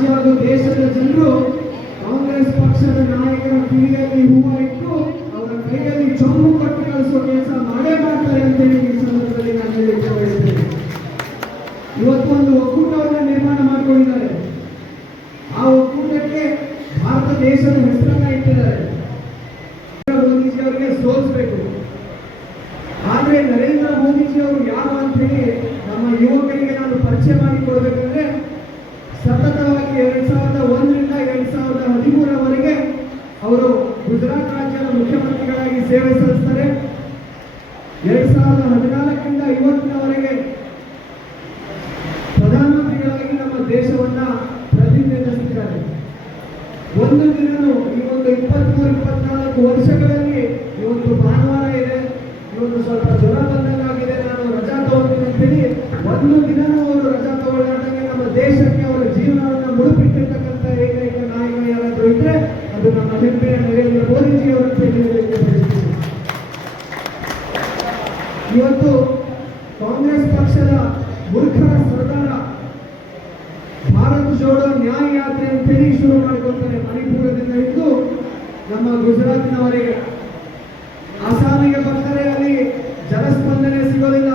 ರಾಜ್ಯ ಹಾಗೂ ದೇಶದ ಜನರು ಕಾಂಗ್ರೆಸ್ ಪಕ್ಷದ ನಾಯಕರ ಕಿವಿಯಲ್ಲಿ ಹೂವು ಇಟ್ಟು ಅವರ ಕೈಯಲ್ಲಿ ಚೊಂಬು ಕೊಟ್ಟು ಕಳಿಸುವ ಕೆಲಸ ಮಾಡೇ ಮಾಡ್ತಾರೆ ಅಂತೇಳಿ ಈ ಸಂದರ್ಭದಲ್ಲಿ ನಾನು ಹೇಳಲಿಕ್ಕೆ ಬಯಸ್ತೇನೆ ಇವತ್ತು ಒಂದು ಒಕ್ಕೂಟವನ್ನು ನಿರ್ಮಾಣ ಮಾಡಿಕೊಂಡಿದ್ದಾರೆ ಆ ಒಕ್ಕೂಟಕ್ಕೆ ಭಾರತ ದೇಶದ ಹೆಸರನ್ನ ಇಟ್ಟಿದ್ದಾರೆ ಮೋದಿಜಿ ಅವರಿಗೆ ಸೋಲಿಸಬೇಕು ಆದ್ರೆ ನರೇಂದ್ರ ಮೋದಿಜಿ ಅವರು ಯಾರು ಅಂತ ಹೇಳಿ ನಮ್ಮ ಯುವಕರಿಗೆ ನಾನು ಪರಿಚಯ ಮಾಡಿಕೊಡ್ಬೇಕಂದ್ರೆ ಸತತವಾಗಿ ಎರಡ್ ಸಾವಿರದ ಒಂದರಿಂದ ಎರಡ್ ಸಾವಿರದ ಹದಿಮೂರವರೆಗೆ ಅವರು ಗುಜರಾತ್ ರಾಜ್ಯದ ಮುಖ್ಯಮಂತ್ರಿಗಳಾಗಿ ಸೇವೆ ಸಲ್ಲಿಸ್ತಾರೆ ಎರಡ್ ಸಾವಿರದ ಹದಿನಾಲ್ಕರಿಂದ ಇವತ್ತಿನವರೆಗೆ ಪ್ರಧಾನಮಂತ್ರಿಗಳಾಗಿ ನಮ್ಮ ದೇಶವನ್ನ ಪ್ರತಿನಿಧಿಸುತ್ತಿದ್ದಾರೆ ಒಂದು ದಿನನು ಈ ಒಂದು ಇಪ್ಪತ್ಮೂರು, ಇಪ್ಪತ್ನಾಲ್ಕು ವರ್ಷಗಳಲ್ಲಿ ಇವತ್ತು ಭಾನುವಾರ ಇದೆ. ಇವತ್ತು ಸ್ವಲ್ಪ ಜ್ವರ ಬಂದಂಗಾಗಿದೆ ನಾನು ರಜಾ ತಗೋತೀನಿ ಅಂತೇಳಿ ಒಂದು ದಿನನೂ ಅವರು ರಜಾ ತಗೊಳ್ಳಾರ್ದಂಗೆ ನಮ್ಮ ದೇಶಕ್ಕೆ ಅವರ ಜೀವನವನ್ನು ಮುಡುಪಿಟ್ಟಿರ್ತಕ್ಕಂಥ ಏಕೈಕ ನಾಯಕ ಯಾರಾದರೂ ಇದ್ರೆ ಅದು ನಮ್ಮ ಹೆಮ್ಮೆಯ ನರೇಂದ್ರ ಮೋದಿಜಿ ಅವರ ಹೇಳಲಿಕ್ಕೆ ಬಯಸ್ತೀನಿ ಇವತ್ತು ಕಾಂಗ್ರೆಸ್ ಪಕ್ಷದ ಮೂರ್ಖರ ಸರ್ದಾರ ಭಾರತ್ ಜೋಡೋ ನ್ಯಾಯ ಯಾತ್ರೆ ಅಂತೇಳಿ ಶುರು ಮಾಡ್ಕೊಳ್ತಾರೆ ಮಣಿಪುರದಿಂದ ಹಿಡಿದು ನಮ್ಮ ಗುಜರಾತ್ನವರೆಗೆ ಅಸ್ಸಾಮಿಗೆ ಬರ್ತಾರೆ ಅಲ್ಲಿ ಜನಸ್ಪಂದನೆ ಸಿಗೋದಿಲ್ಲ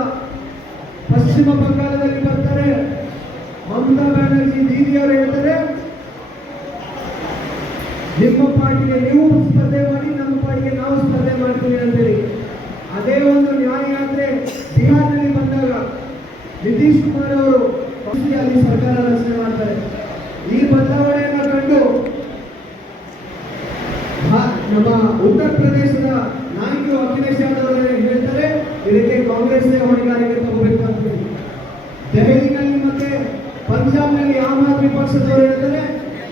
ಪಶ್ಚಿಮ ಬಂಗಾಳದಲ್ಲಿ ಬರ್ತಾರೆ ಮಮತಾ ಬ್ಯಾನರ್ಜಿ ದೀದಿಯವರು ಹೇಳ್ತಾರೆ ನಿಮ್ಮ ಪಾರ್ಟಿಗೆ ನೀವು ಸ್ಪರ್ಧೆ ಮಾಡಿ ನಮ್ಮ ಪಾರ್ಟಿಗೆ ನಾವು ಸ್ಪರ್ಧೆ ಮಾಡ್ತೀವಿ ಅಂತೇಳಿ. ಅದೇ ಒಂದು ನ್ಯಾಯ ಅಂದ್ರೆ ಬಿಹಾರ್ನಲ್ಲಿ ಬಂದಾಗ ನಿತೀಶ್ ಕುಮಾರ್ ಅವರು ಅಲ್ಲಿ ಸರ್ಕಾರ ರಚನೆ ಮಾಡ್ತಾರೆ. ಈ ಬದಲಾವಣೆಯನ್ನು ಕಂಡು ನಮ್ಮ ಉತ್ತರ ಪ್ರದೇಶದ ನಾಯಕರು ಅಖಿಲೇಶ್ ಯಾದವ್ ಹೇಳ್ತಾರೆ, ಇದಕ್ಕೆ ಕಾಂಗ್ರೆಸ್ ಹೊಣೆಗಾರಿಕೆ ತಗೋಬೇಕು ಅಂತ ದೆಹಲಿನಲ್ಲಿ ಮತ್ತೆ ಪಂಜಾಬ್ನಲ್ಲಿ ಆಮ್ ಆದ್ಮಿ ಪಕ್ಷದವರು ಹೇಳ್ತಾರೆ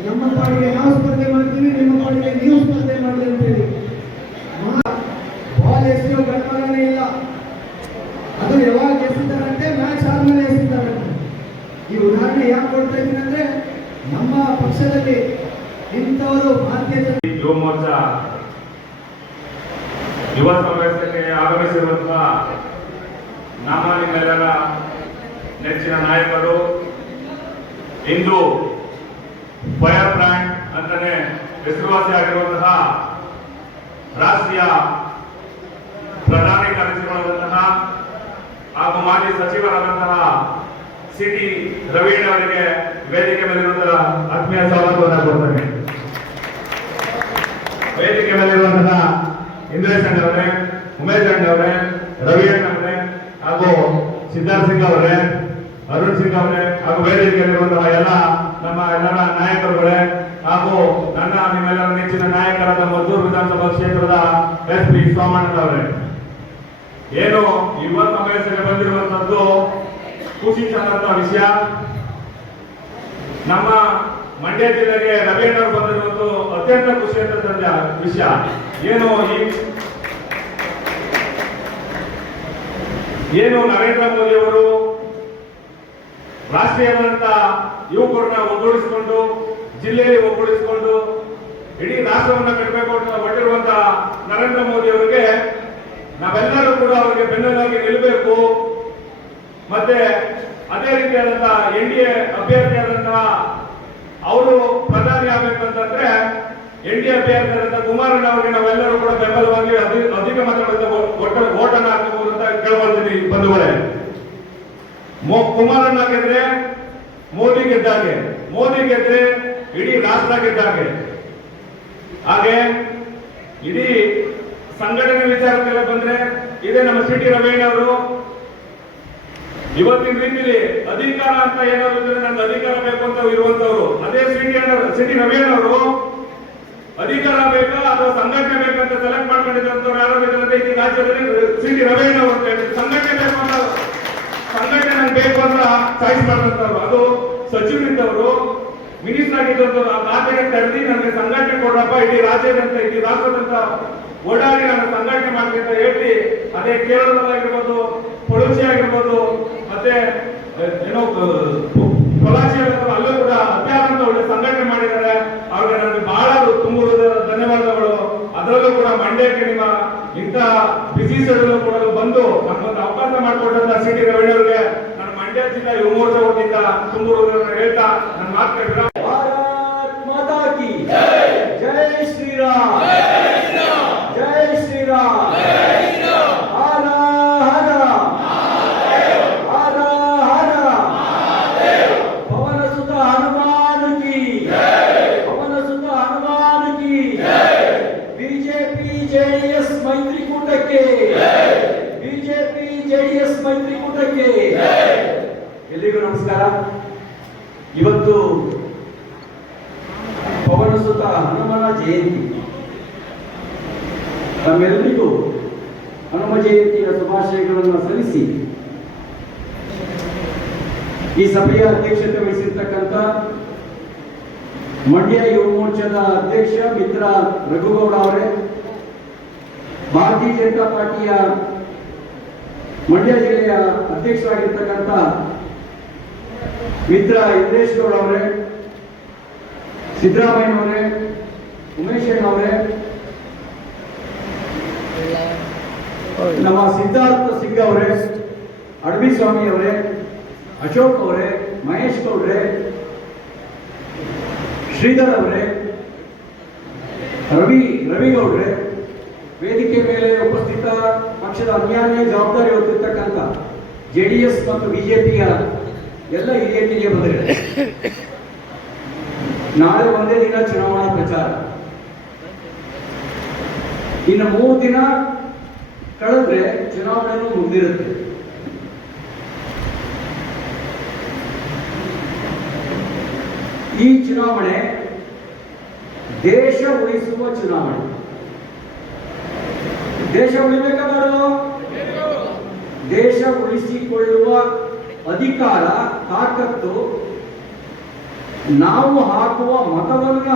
ನಮ್ಮ ಪಾಡಿಗೆ ನಾವು ಸ್ಪರ್ಧೆ ಮಾಡ್ತೀವಿ ನಿಮ್ಮ ಪಾಡಿಗೆ ನೀವು ಸ್ಪರ್ಧೆ ಮಾಡಿ ಅಂತ ಹೇಳಿ ಬಾಲ್ ಎಸೆಯೋ ಗಣಮಗನೇ ಇಲ್ಲ. ಅದು ಯಾವಾಗ ಎಸಿತಾರಂತೆ? ಮ್ಯಾಚ್ ಆದ್ಮೇಲೆ ಎಸಿತಾರಂತೆ. ಈ ಉದಾಹರಣೆ ಯಾಕೆ ಕೊಡ್ತಾ ಇದ್ದೀನಿ ಅಂದ್ರೆ, ನಮ್ಮ ಪಕ್ಷದಲ್ಲಿ ಇಂಥವರು ಭಾರತೀಯ ಯುವ ಮೋರ್ಚಾ ಯುವ ಸಮಾವೇಶಕ್ಕೆ ಆಗಮಿಸಿರುವಂತಹ ನಮ್ಮ ನಿಮ್ಮೆಲ್ಲರ ನೆಚ್ಚಿನ ನಾಯಕರು ಇಂದು ಫೈರ್ ಬ್ರ್ಯಾಂಡ್ ಅಂತಾನೆ ಹೆಸರುವಾಸಿ ಆಗಿರುವಂತಹ ರಾಷ್ಟ್ರೀಯ ಪ್ರಧಾನಿ ಕಾರ್ಯದರ್ಶಿಗಳಾದಂತಹ ಹಾಗೂ ಮಾಜಿ ಸಚಿವರಾದಂತಹ ಸಿಟಿ ರವೀಣ್ ಅವರಿಗೆ ವೇದಿಕೆ ಮೇಲಿರುವಂತಹ ಆತ್ಮೀಯ ಸ್ವಾಗತವನ್ನು ಕೊಡ್ತೇನೆ ವೇದಿಕೆ ಮೇಲಿರುವಂತಹ ಇಂದ್ರೇಶ್ ಅಣ್ಣ ಅವರೇ ಉಮೇಶ್ ಅಣ್ಣ ಅವರೇ ರವಿ ಅವರೇ ಹಾಗೂ ಸಿದ್ಧಾರ್ಥ್ ಸಿಂಗ್ ಅವರೇ, ಅರುಣ್ ಸಿಂಗ್ ಅವರೇ ಹಾಗೂ ವೇದಿಕೆಯಲ್ಲಿರುವಂತಹ ಎಲ್ಲ ನಮ್ಮ ಎಲ್ಲರ ನಾಯಕರುಗಳೇ ಹಾಗೂ ನನ್ನ ನಿಮ್ಮೆಲ್ಲರ ನೆಚ್ಚಿನ ನಾಯಕರಾದ ಮದ್ದೂರು ವಿಧಾನಸಭಾ ಕ್ಷೇತ್ರದ ಎಸ್ ಪಿ ಸೋಮಣ್ಣ ಅವರೇ ಏನು ಯುವ ಸಮಾವೇಶಕ್ಕೆ ಬಂದಿರುವಂತದ್ದು ಖುಷಿ ತಂದಂತ ವಿಷಯ. ನಮ್ಮ ಮಂಡ್ಯ ಜಿಲ್ಲೆಗೆ ರವೀಂದ್ರ ಬಂದಿರುವುದು ಅತ್ಯಂತ ಖುಷಿ ಅಂತ ವಿಷಯ. ಏನು ಈ ಏನು ನರೇಂದ್ರ ಮೋದಿ ಅವರು ರಾಷ್ಟ್ರೀಯವಾದಂತ ಯುವಕರನ್ನ ಒಗ್ಗೂಡಿಸಿಕೊಂಡು, ಜಿಲ್ಲೆಯಲ್ಲಿ ಒಗ್ಗೂಡಿಸಿಕೊಂಡು, ಇಡೀ ರಾಷ್ಟ್ರವನ್ನ ಕಟ್ಟಬೇಕು ಅಂತ ಹೊಟ್ಟಿರುವಂತಹ ನರೇಂದ್ರ ಮೋದಿ ಅವರಿಗೆ ನಾವೆಲ್ಲರೂ ಕೂಡ ಅವರಿಗೆ ಬೆನ್ನೆಲಾಗಿ ನಿಲ್ಲಬೇಕು. ಮತ್ತೆ ಅದೇ ರೀತಿಯಾದಂತಹ ಎನ್ ಡಿ ಎ ಅಭ್ಯರ್ಥಿಯಾದಂತಹ ಅವರು ಪ್ರಧಾನಿ ಆಗ್ಬೇಕಂತಂದ್ರೆ ಎನ್ ಡಿ ಎ ಅಭ್ಯರ್ಥಿಯಾದಂತಹ ಕುಮಾರಣ್ಣ ಅವರಿಗೆ ನಾವೆಲ್ಲರೂ ಕೂಡ ಬೆಂಬಲವಾಗಿ ಅಧಿ- ಅಧಿಕ ಮತಗಳಿಂದ ಓಟನ್ನು ಹಾಕಬಹುದು ಅಂತ ಕೇಳ್ಕೊಳ್ತೀನಿ ಬಂಧುಗಳೇ. ಕುಮಾರಣ್ಣ ಗೆದ್ರೆ ಮೋದಿ ಗೆದ್ದಾಗೆ, ಮೋದಿ ಗೆದ್ರೆ ಇಡೀ ರಾಷ್ಟ್ರ ಗೆದ್ದಾಗೆ. ಹಾಗೆ ಇಡೀ ಸಂಘಟನೆ ವಿಚಾರಕ್ಕೆಲ್ಲ ಬಂದ್ರೆ ಇದೇ ನಮ್ಮ ಸಿಟಿ ರಮೇಣ ಅವರು. ಇವತ್ತಿನ ರೀತಿಯಲ್ಲಿ ಅಧಿಕಾರ ಅಂತ ಏನಾದ್ರು ನನ್ಗೆ ಅಧಿಕಾರ ಬೇಕು ಅಂತ ಇರುವಂತವ್ರು. ಅದೇ ಸಿಟಿ ಸಿಟಿ ರಮೇಣ ಅವರು ಅಧಿಕಾರ ಬೇಕಾ ಅಥವಾ ಸಂಘಟನೆ ಬೇಕಂತ ಸೆಲೆಕ್ಟ್ ಮಾಡ್ಕೊಂಡಿದ್ದಂತವ್ರು ಯಾರು ಬೇಕಂದ್ರೆ ಈ ರಾಜ್ಯದಲ್ಲಿ ಸಿಟಿ ರವೀಣ್ ಅವರು ಸಂಘಟನೆ ಬೇಕು ಅಂತ ಬೇಕು ಅಂತ ಚಾಯ್ಸ್ ಮಾಡಿದಂತವ್ರು ಅದು ಸಚಿವರಿದ್ದವರು ಮಿನಿಸ್ಟರ್ ಆಗಿದ್ದಂತವ್ರು ಆ ಖಾತೆಗೆ ತೆರೆದಿ ನನಗೆ ಸಂಘಟನೆ ಕೊಡಪ್ಪ ಇಡೀ ರಾಜ್ಯದಂತ ಇಡೀ ರಾಷ್ಟ್ರದಂತ ಓಡಾಡಿ ನಾನು ಸಂಘಟನೆ ಮಾಡ್ತೀನಿ ಅಂತ ಹೇಳಿ, ಅದೇ ಕೇರಳದಲ್ಲಾಗಿರ್ಬೋದು ಪೊಳುಚಿ ಆಗಿರ್ಬೋದು, ಮತ್ತೆ ಏನೋ ಪೊಲಾಚಿ ಅಲ್ಲೂ ಕೂಡ ಅತ್ಯಾದಂತ ಒಳ್ಳೆ ಸಂಘಟನೆ ಮಾಡಿದ್ದಾರೆ. ಅವ್ರಿಗೆ ನನಗೆ ಬಹಳ ತುಂಬ ಧನ್ಯವಾದಗಳು. ಅದರಲ್ಲೂ ಕೂಡ ಮಂಡ್ಯಕ್ಕೆ ನಿಮ್ಮ ಇಂಥ ಬಿಸಿ ಸೆಡಲು ಕೂಡ ಬಂದು ನಮ್ಮೊಂದು ಅವಕಾಶ ಮಾಡಿಕೊಟ್ಟಂತ ಸಿ ಟಿ ರವೀಣ್ ಅವರಿಗೆ ನಾನು ಮಂಡ್ಯ ಜಿಲ್ಲಾ ಯುವ ಮೋರ್ಚಾ ವತಿಯಿಂದ ತುಂಬುವುದನ್ನು ಹೇಳ್ತಾ ನನ್ನ ಮಾತು ಜಯಂತಿಯ ಶುಭಾಶಯಗಳನ್ನು ಸಲ್ಲಿಸಿ ಈ ಸಭೆಯ ಅಧ್ಯಕ್ಷತೆ ವಹಿಸಿರ್ತಕ್ಕಂಥ ಮಂಡ್ಯ ಯುವ ಮೋರ್ಚಾದ ಅಧ್ಯಕ್ಷ ಮಿತ್ರ ರಘುಗೌಡ ಅವರೇ, ಭಾರತೀಯ ಜನತಾ ಪಾರ್ಟಿಯ ಮಂಡ್ಯ ಜಿಲ್ಲೆಯ ಅಧ್ಯಕ್ಷರಾಗಿರ್ತಕ್ಕಂಥ ಮಿತ್ರ ಇಂದ್ರೇಶ್ ಗೌಡ ಅವರೇ ಸಿದ್ದರಾಮಯ್ಯನವರೇ ಉಮೇಶ್ ಅವರೇ ನಮ್ಮ ಸಿದ್ಧಾರ್ಥ ಸಿಂಗ್ ಅವರೇ, ಅಡವಿ ಸ್ವಾಮಿ ಅವರೇ, ಅಶೋಕ್ ಅವರೇ, ಮಹೇಶ್ ಗೌಡ್ರೆ, ಶ್ರೀಧರ್ ಅವರೇ, ರವಿ ರವಿ ಗೌಡ್ರೆ, ವೇದಿಕೆ ಮೇಲೆ ಉಪಸ್ಥಿತ ಪಕ್ಷದ ಅನ್ಯಾನ್ಯ ಜವಾಬ್ದಾರಿ ಹೊತ್ತಿರ್ತಕ್ಕಂಥ ಜೆಡಿಎಸ್ ಮತ್ತು ಬಿಜೆಪಿಯ ಎಲ್ಲ ಹಿರಿಯರಿಗೆ ಬಂದಿದೆ ನಾಳೆ ಒಂದೇ ದಿನ ಚುನಾವಣಾ ಪ್ರಚಾರ. ಇನ್ನು ಮೂರು ದಿನ ಕಳೆದ್ರೆ ಚುನಾವಣೆನೂ ಮುಗಿದಿರುತ್ತೆ. ಈ ಚುನಾವಣೆ ದೇಶ ಉಳಿಸುವ ಚುನಾವಣೆ. ದೇಶ ಉಳಿಬೇಕಾ ಬೇಡವೋ? ದೇಶ ಉಳಿಸಿಕೊಳ್ಳುವ ಅಧಿಕಾರ, ತಾಕತ್ತು ನಾವು ಹಾಕುವ ಮತವನ್ನ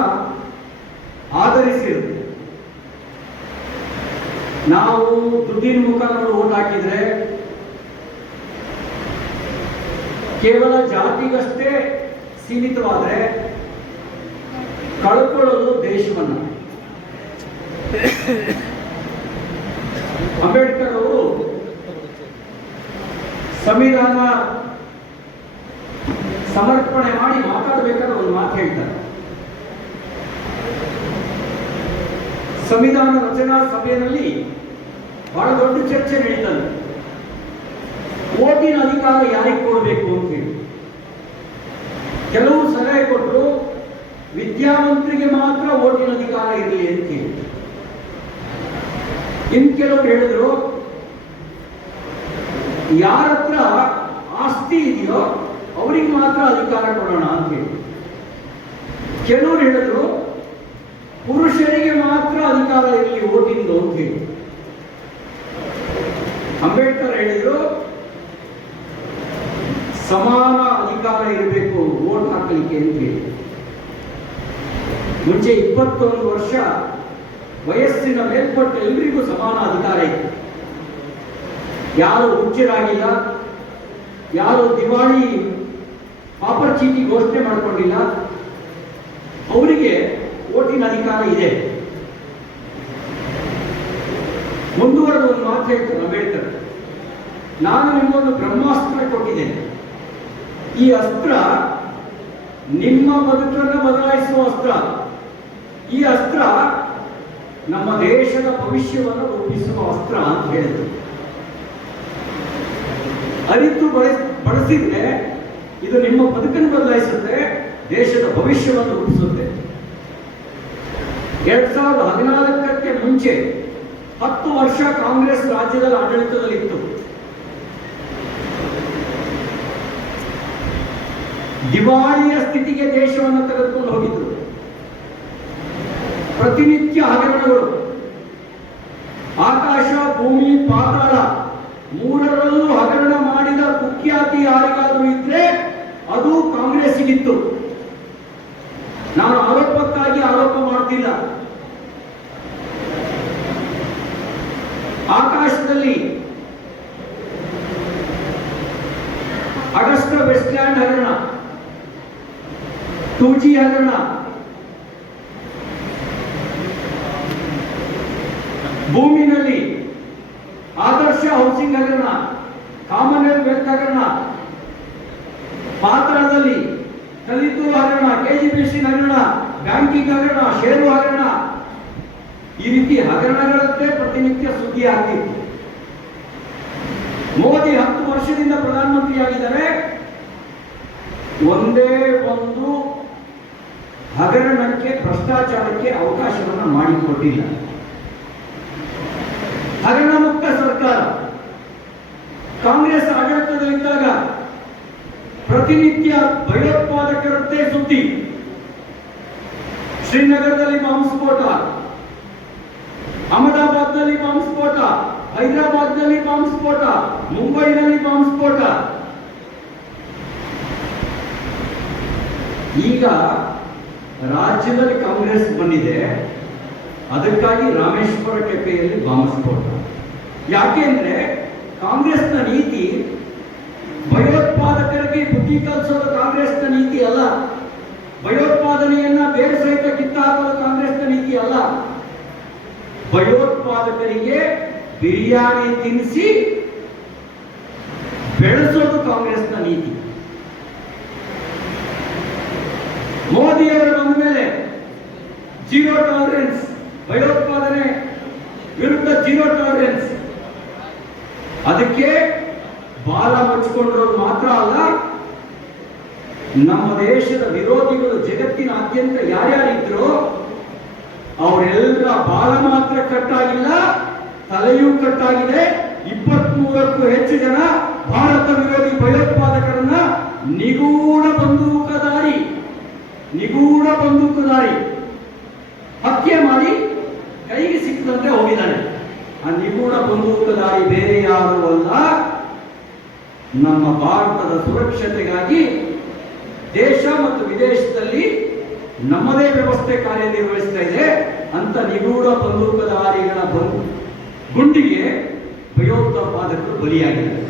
ಆಧರಿಸಿರುತ್ತೆ. ನಾವು ದುಡ್ಡಿನ ಮುಖಾಂತರ ಓಟ್ ಹಾಕಿದ್ರೆ ಕೇವಲ ಜಾತಿಗಷ್ಟೇ ಸೀಮಿತವಾದರೆ ಕಳ್ಕೊಳ್ಳೋದು ದೇಶವನ್ನ. ಅಂಬೇಡ್ಕರ್ ಅವರು ಸಂವಿಧಾನ ಸಮರ್ಪಣೆ ಮಾಡಿ ಮಾತಾಡಬೇಕಾದ್ರೆ ಒಂದು ಮಾತು ಹೇಳ್ತಾರೆ. ಸಂವಿಧಾನ ರಚನಾ ಸಭೆಯಲ್ಲಿ ಬಹಳ ದೊಡ್ಡ ಚರ್ಚೆ ನಡೀತದೆ. ಓಟಿನ ಅಧಿಕಾರ ಯಾರಿಗೆ ಕೊಡಬೇಕು ಅಂತ ಹೇಳಿ. ಕೆಲವು ಸಲಹೆ ಕೊಟ್ಟರು ವಿದ್ಯಾವಂತರಿಗೆ ಮಾತ್ರ ಓಟಿನ ಅಧಿಕಾರ ಇರಲಿ ಅಂತ ಹೇಳಿ. ಇನ್ ಕೆಲವರು ಹೇಳಿದ್ರು, ಯಾರತ್ರ ಆಸ್ತಿ ಇದೆಯೋ ಅವರಿಗೆ ಮಾತ್ರ ಅಧಿಕಾರ ಕೊಡೋಣ ಅಂತ ಹೇಳಿ. ಕೆಲವರು ಹೇಳಿದ್ರು, ಪುರುಷರಿಗೆ ಮಾತ್ರ ಅಧಿಕಾರ ಇರಲಿ ಓಟಿಂದು ಅಂತ ಹೇಳಿ. ಅಂಬೇಡ್ಕರ್ ಹೇಳಿದ್ರು, ಸಮಾನ ಅಧಿಕಾರ ಇರಬೇಕು ವೋಟ್ ಹಾಕಲಿಕ್ಕೆ ಅಂತ ಹೇಳಿ. ಮುಂಚೆ ಇಪ್ಪತ್ತೊಂದು ವರ್ಷ ವಯಸ್ಸಿನ ಮೇಲ್ಪಟ್ಟ ಎಲ್ರಿಗೂ ಸಮಾನ ಅಧಿಕಾರ ಇತ್ತು. ಯಾರು ಹುಚ್ಚರಾಗಿಲ್ಲ ಯಾರು ದಿವಾಳಿ ಪಾಪರ್ ಚೀಟಿ ಘೋಷಣೆ ಮಾಡಿಕೊಂಡಿಲ್ಲ, ಅವರಿಗೆ ಓಟಿನ ಅಧಿಕಾರ ಇದೆ. ಮುಂದುವರೆದ ಒಂದು ಮಾತು ಹೇಳ್ತಾರೆ ಅಂಬೇಡ್ಕರ್ ನಾನು ನಿಮ್ಮೊಂದು ಬ್ರಹ್ಮಾಸ್ತ್ರ ಕೊಟ್ಟಿದ್ದೇನೆ. ಈ ಅಸ್ತ್ರ ನಿಮ್ಮ ಬದುಕನ್ನು ಬದಲಾಯಿಸುವ ಅಸ್ತ್ರ. ಈ ಅಸ್ತ್ರ ನಮ್ಮ ದೇಶದ ಭವಿಷ್ಯವನ್ನು ರೂಪಿಸುವ ಅಸ್ತ್ರ ಅಂತ ಹೇಳಿದರು. ಅರಿತು ಬಳಸ, ಬಳಸಿದ್ರೆ ಇದು ನಿಮ್ಮ ಬದುಕನ್ನು ಬದಲಾಯಿಸುತ್ತೆ, ದೇಶದ ಭವಿಷ್ಯವನ್ನು ರೂಪಿಸುತ್ತೆ. ಎರಡ್ ಸಾವಿರದ ಹದಿನಾಲ್ಕಕ್ಕೆ ಮುಂಚೆ ಹತ್ತು ವರ್ಷ ಕಾಂಗ್ರೆಸ್ ರಾಜ್ಯದಲ್ಲಿ ಆಡಳಿತದಲ್ಲಿತ್ತು. ದಿವಾಳಿಯ ಸ್ಥಿತಿಗೆ ದೇಶವನ್ನು ತೆಗೆದುಕೊಂಡು ಹೋಗಿದ್ರು. ಪ್ರತಿನಿತ್ಯ ಹಗರಣಗಳು. ಆಕಾಶ, ಭೂಮಿ, ಪಾತಾಳ, ಮೂರರಲ್ಲೂ ಹಗರಣ ಮಾಡಿದ ಕುಖ್ಯಾತಿ ಯಾರಿಗಾದರೂ ಇದ್ರೆ ಅದು ಕಾಂಗ್ರೆಸ್ಸಿಗಿತ್ತು. ನಾನು ಆರೋಪಕ್ಕಾಗಿ ಆರೋಪ ಮಾಡ್ತಿಲ್ಲ. ಆಕಾಶದಲ್ಲಿ. ಅಗಸ್ಟ ವೆಸ್ಟ್ಲ್ಯಾಂಡ್ ಹಗರಣ. ಟೂ ಜಿ ಹಗರಣ. ಭೂಮಿನಲ್ಲಿ ಆದರ್ಶ ಹೌಸಿಂಗ್ ಹಗರಣ ಕಾಮನ್ವೆಲ್ತ್ ಹಗರಣ. ಪಾತ್ರದಲ್ಲಿ ಕಲಿತು ಹಗರಣ ಸಿ ಹಗರಣ ಬ್ಯಾಂಕಿಂಗ್ ಹಗರಣ ಷೇರು ಹಗರಣ. ಈ ರೀತಿ ಹಗರಣಗಳಂತೆ ಪ್ರತಿನಿತ್ಯ ಸುದ್ದಿ ಆಗ್ತಿತ್ತು ಮೋದಿ ಹತ್ತು ವರ್ಷದಿಂದ ಪ್ರಧಾನಮಂತ್ರಿಯಾಗಿದ್ದಾರೆ. ಒಂದೇ ಒಂದು ಹಗರಣಕ್ಕೆ, ಭ್ರಷ್ಟಾಚಾರಕ್ಕೆ ಅವಕಾಶವನ್ನು ಮಾಡಿಕೊಟ್ಟಿಲ್ಲ. ಹಗರಣ ಮುಕ್ತ ಸರ್ಕಾರ. ಕಾಂಗ್ರೆಸ್ ಆಡಳಿತದಲ್ಲಿದ್ದಾಗ ಪ್ರತಿನಿತ್ಯ ಭಯೋತ್ಪಾದಕರಂತೆ ಸುದ್ದಿ. ಶ್ರೀನಗರದಲ್ಲಿ ಬಾಂಬ್ ಸ್ಫೋಟ ಅಹಮದಾಬಾದ್ನಲ್ಲಿ ಬಾಂಬ್ ಸ್ಫೋಟ, ಹೈದರಾಬಾದ್ನಲ್ಲಿ ಬಾಂಬ್ ಸ್ಫೋಟ, ಮುಂಬೈನಲ್ಲಿ ಬಾಂಬ್ ಸ್ಫೋಟ. ಈಗ ರಾಜ್ಯದಲ್ಲಿ ಕಾಂಗ್ರೆಸ್ ಬಂದಿದೆ, ಅದಕ್ಕಾಗಿ ರಾಮೇಶ್ವರ ಕೆಪೆಯಲ್ಲಿ ಬಾಂಬ್ ಸ್ಫೋಟ. ಯಾಕೆಂದ್ರೆ ಕಾಂಗ್ರೆಸ್ನ ನೀತಿ ಭಯೋತ್ಪಾದಕರಿಗೆ ಬುದ್ಧಿ ಕಲಿಸೋದು ಕಾಂಗ್ರೆಸ್ನ ನೀತಿ ಅಲ್ಲ. ಭಯೋತ್ಪಾದನೆಯನ್ನ ಬೇರೆ ಸಹಿತ ಕಿತ್ತಾಕೋದು ಕಾಂಗ್ರೆಸ್ನ ನೀತಿ ಅಲ್ಲ. ಭಯೋತ್ಪಾದಕರಿಗೆ ಬಿರಿಯಾನಿ ತಿನ್ನಿಸಿ ಬೆಳೆಸೋದು ಕಾಂಗ್ರೆಸ್ನ ನೀತಿ. ಮೋದಿಯವರು ಬಂದ ಮೇಲೆ ಜೀರೋ ಟಾಲರೆನ್ಸ್, ಭಯೋತ್ಪಾದನೆ ವಿರುದ್ಧ ಜೀರೋ ಟಾಲರೆನ್ಸ್. ಅದಕ್ಕೆ ಬಾಲ ಮುಚ್ಚಿಕೊಂಡಿರೋದು ಮಾತ್ರ ಅಲ್ಲ, ನಮ್ಮ ದೇಶದ ವಿರೋಧಿಗಳು ಜಗತ್ತಿನಾದ್ಯಂತ ಯಾರ್ಯಾರಿದ್ರು ಅವರೆಲ್ಲರ ಬಾಲ ಮಾತ್ರ ಕಟ್ಟಾಗಿಲ್ಲ, ತಲೆಯೂ ಕಟ್ಟಾಗಿದೆ. ಇಪ್ಪತ್ಮೂರಕ್ಕೂ ಹೆಚ್ಚು ಜನ ಭಾರತ ವಿರೋಧಿ ಭಯೋತ್ಪಾದಕರನ್ನ ನಿಗೂಢ ಬಂದೂಕದಾರಿ ನಿಗೂಢ ಬಂದೂಕದಾರಿ ಹತ್ಯೆ ಮಾಡಿ ಕೈಗೆ ಸಿಕ್ಕದಂತೆ ಹೋಗಿದ್ದಾನೆ. ಆ ನಿಗೂಢ ಬಂದೂಕದಾರಿ ಬೇರೆ ಯಾರು ಅಲ್ಲ. ನಮ್ಮ ಭಾರತದ ಸುರಕ್ಷತೆಗಾಗಿ ದೇಶ ಮತ್ತು ವಿದೇಶದಲ್ಲಿ ನಮ್ಮದೇ ವ್ಯವಸ್ಥೆ ಕಾರ್ಯನಿರ್ವಹಿಸ್ತಾ ಇದೆ ಅಂತ ನಿಗೂಢ ಬಂದೂಕಧಾರಿಗಳ ಬಂದು ಗುಂಡಿಗೆ ಭಯೋತ್ಪಾದಕರು ಬಲಿಯಾಗಿದ್ದಾರೆ.